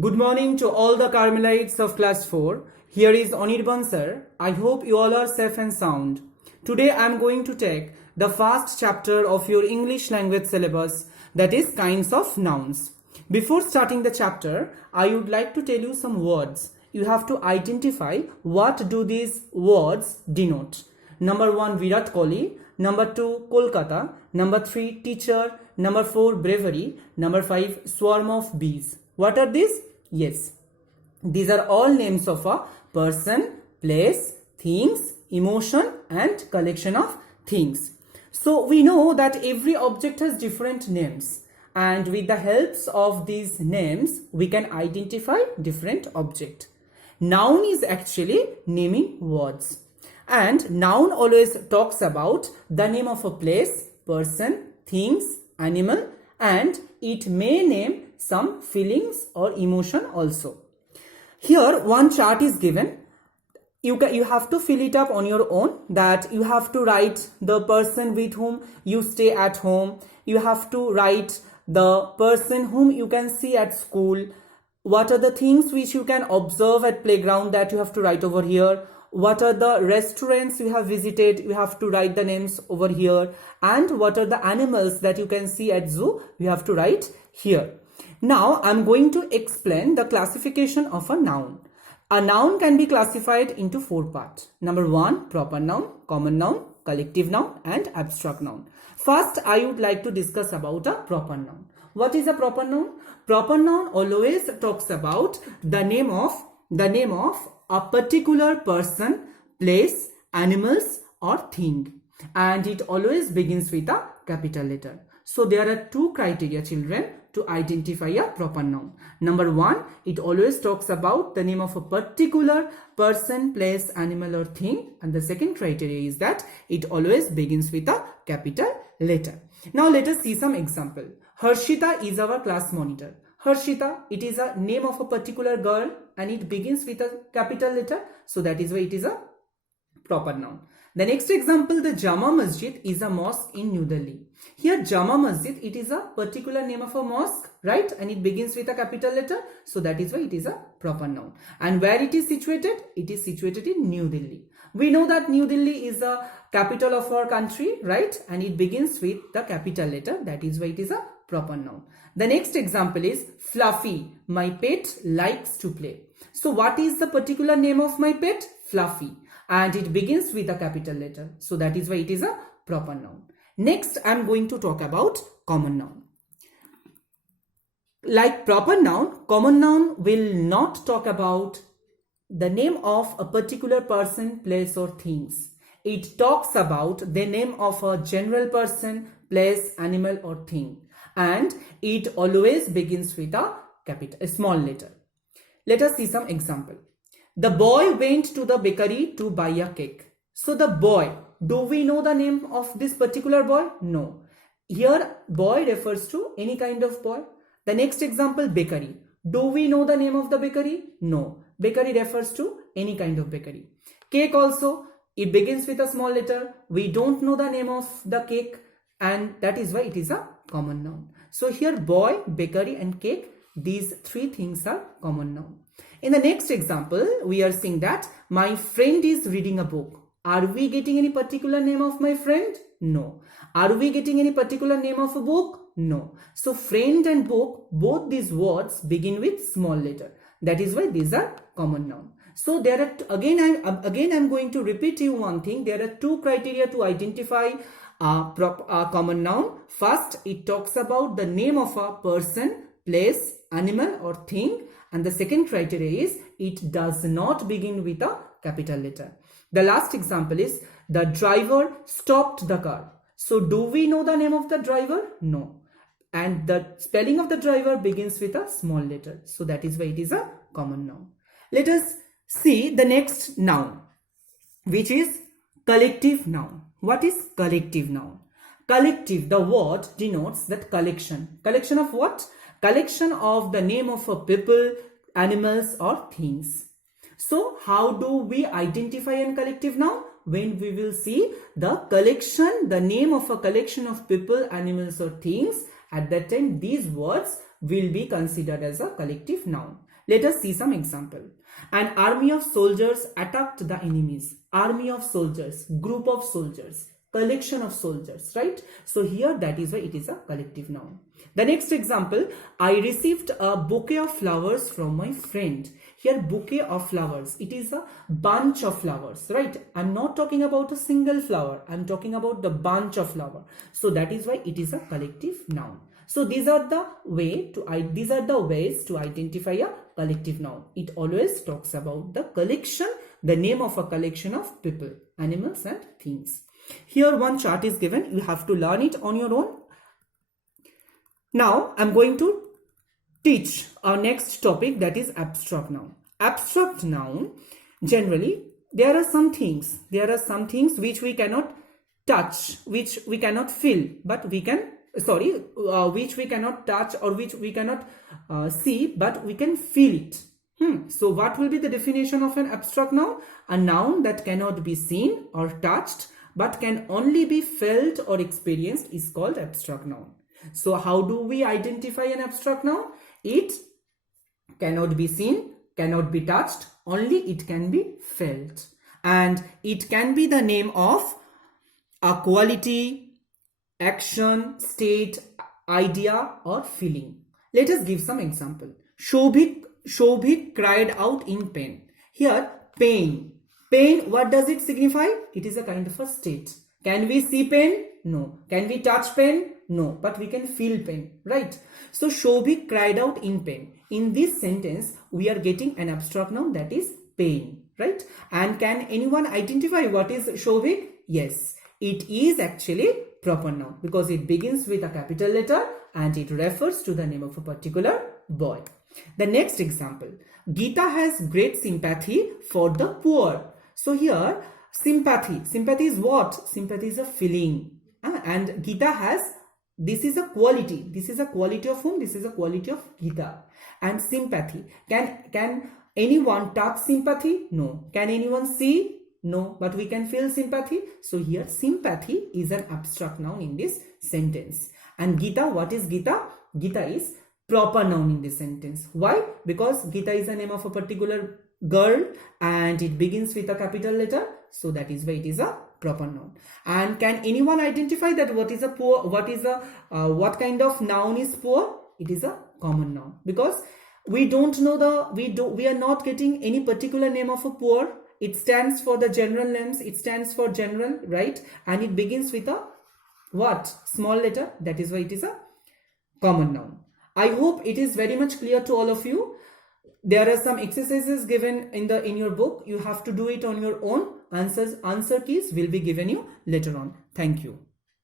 Good morning to all the Carmelites of Class 4. Here is Anirban sir. I hope you all are safe and sound. Today I am going to take the first chapter of your English language syllabus, that is kinds of nouns. Before starting the chapter, I would like to tell you some words. You have to identify what do these words denote. Number 1, Virat Kohli. Number 2, Kolkata. Number 3, teacher. Number 4, bravery. Number 5, swarm of bees. What are these? Yes, these are all names of a person, place, things, emotion and collection of things. So we know that every object has different names, and with the helps of these names we can identify different object. Noun is actually naming words, and noun always talks about the name of a place, person, things, animal, and it may name some feelings or emotion also. Here one chart is given. You have to fill it up on your own, that you have to write the person with whom you stay at home. You have to write the person whom you can see at school. What are the things which you can observe at playground, that you have to write over here. What are the restaurants you have visited, you have to write the names over here. And what are the animals that you can see at zoo, you have to write here. Now I'm going to explain the classification of a noun. A noun can be classified into 4 parts. Number 1, proper noun, common noun, collective noun and abstract noun. First, I would like to discuss about a proper noun. What is a proper noun? Proper noun always talks about the name of a particular person, place, animals or thing, and it always begins with a capital letter. So there are 2 criteria, children, to identify a proper noun. Number 1, it always talks about the name of a particular person, place, animal or thing, and the second criteria is that it always begins with a capital letter. Now let us see some example. Harshita is our class monitor. Harshita, it is a name of a particular girl and it begins with a capital letter, so that is why it is a proper noun. The next example, the Jama Masjid is a mosque in New Delhi. Here Jama Masjid, it is a particular name of a mosque, right? And it begins with a capital letter, so that is why it is a proper noun. And where it is situated? It is situated in New Delhi. We know that New Delhi is the capital of our country, right? And it begins with the capital letter, that is why it is a proper noun. The next example is Fluffy. My pet likes to play. So what is the particular name of my pet? Fluffy. And it begins with a capital letter. So that is why it is a proper noun. Next, I am going to talk about common noun. Like proper noun, common noun will not talk about the name of a particular person, place or things. It talks about the name of a general person, place, animal or thing. And it always begins with a small letter. Let us see some example. The boy went to the bakery to buy a cake. So the boy, do we know the name of this particular boy? No. Here boy refers to any kind of boy. The next example, bakery. Do we know the name of the bakery? No. Bakery refers to any kind of bakery. Cake also, it begins with a small letter. We don't know the name of the cake, and that is why it is a common noun. So here boy, bakery and cake, these 3 things are common noun. In the next example, we are seeing that my friend is reading a book. Are we getting any particular name of my friend? No. Are we getting any particular name of a book? No. So friend and book, both these words begin with small letter. That is why these are common noun. So there are, again I'm going to repeat you one thing. There are 2 criteria to identify a common noun. First, it talks about the name of a person, place, animal or thing. And the second criteria is it does not begin with a capital letter. The last example is the driver stopped the car. So do we know the name of the driver? No. And the spelling of the driver begins with a small letter. So that is why it is a common noun. Let us see the next noun, which is collective noun. What is collective noun? Collective, the word denotes that collection. Collection of what? Collection of the name of a people, animals or things. So how do we identify a collective noun? When we will see the collection, the name of a collection of people, animals or things, at that time these words will be considered as a collective noun. Let us see some example. An army of soldiers attacked the enemies. Army of soldiers, group of soldiers, collection of soldiers, right? So here that is why it is a collective noun. The next example, I received a bouquet of flowers from my friend. Here bouquet of flowers, it is a bunch of flowers, right? I'm not talking about a single flower. I'm talking about the bunch of flower. So that is why it is a collective noun. So these are the ways to identify a collective noun. It always talks about the collection, the name of a collection of people, animals and things. Here one chart is given. You have to learn it on your own. Now I'm going to teach our next topic, that is abstract noun. Abstract noun, generally there are some things which we cannot touch, which we cannot feel, but we can which we cannot touch or which we cannot see, but we can feel it. So what will be the definition of an abstract noun? A noun that cannot be seen or touched but can only be felt or experienced is called abstract noun. So how do we identify an abstract noun? It cannot be seen, cannot be touched, only it can be felt. And it can be the name of a quality, action, state, idea or feeling. Let us give some example. Shobhik cried out in pain. Here pain. Pain, what does it signify? It is a kind of a state. Can we see pain? No. Can we touch pain? No. But we can feel pain, right? So Shobhik cried out in pain. In this sentence, we are getting an abstract noun, that is pain, right? And can anyone identify what is Shobhik? Yes. It is actually proper noun because it begins with a capital letter and it refers to the name of a particular boy. The next example, Gita has great sympathy for the poor. So here sympathy is what? Sympathy is a feeling, and Gita has, this is a quality of whom? This is a quality of Gita. And sympathy, can anyone touch sympathy? No. Can anyone see? No, but we can feel sympathy. So here sympathy is an abstract noun in this sentence. And Gita, what is Gita? Gita is proper noun in this sentence. Why? Because Gita is the name of a particular girl and it begins with a capital letter. So that is why it is a proper noun. And can anyone identify that what is a poor? What kind of noun is poor? It is a common noun because we don't know we are not getting any particular name of a poor. It stands for the general names. It stands for general, right? And it begins with a what? Small letter. That is why it is a common noun. I hope it is very much clear to all of you. There are some exercises given in your book. You have to do it on your own. Answer keys will be given you later on. Thank you.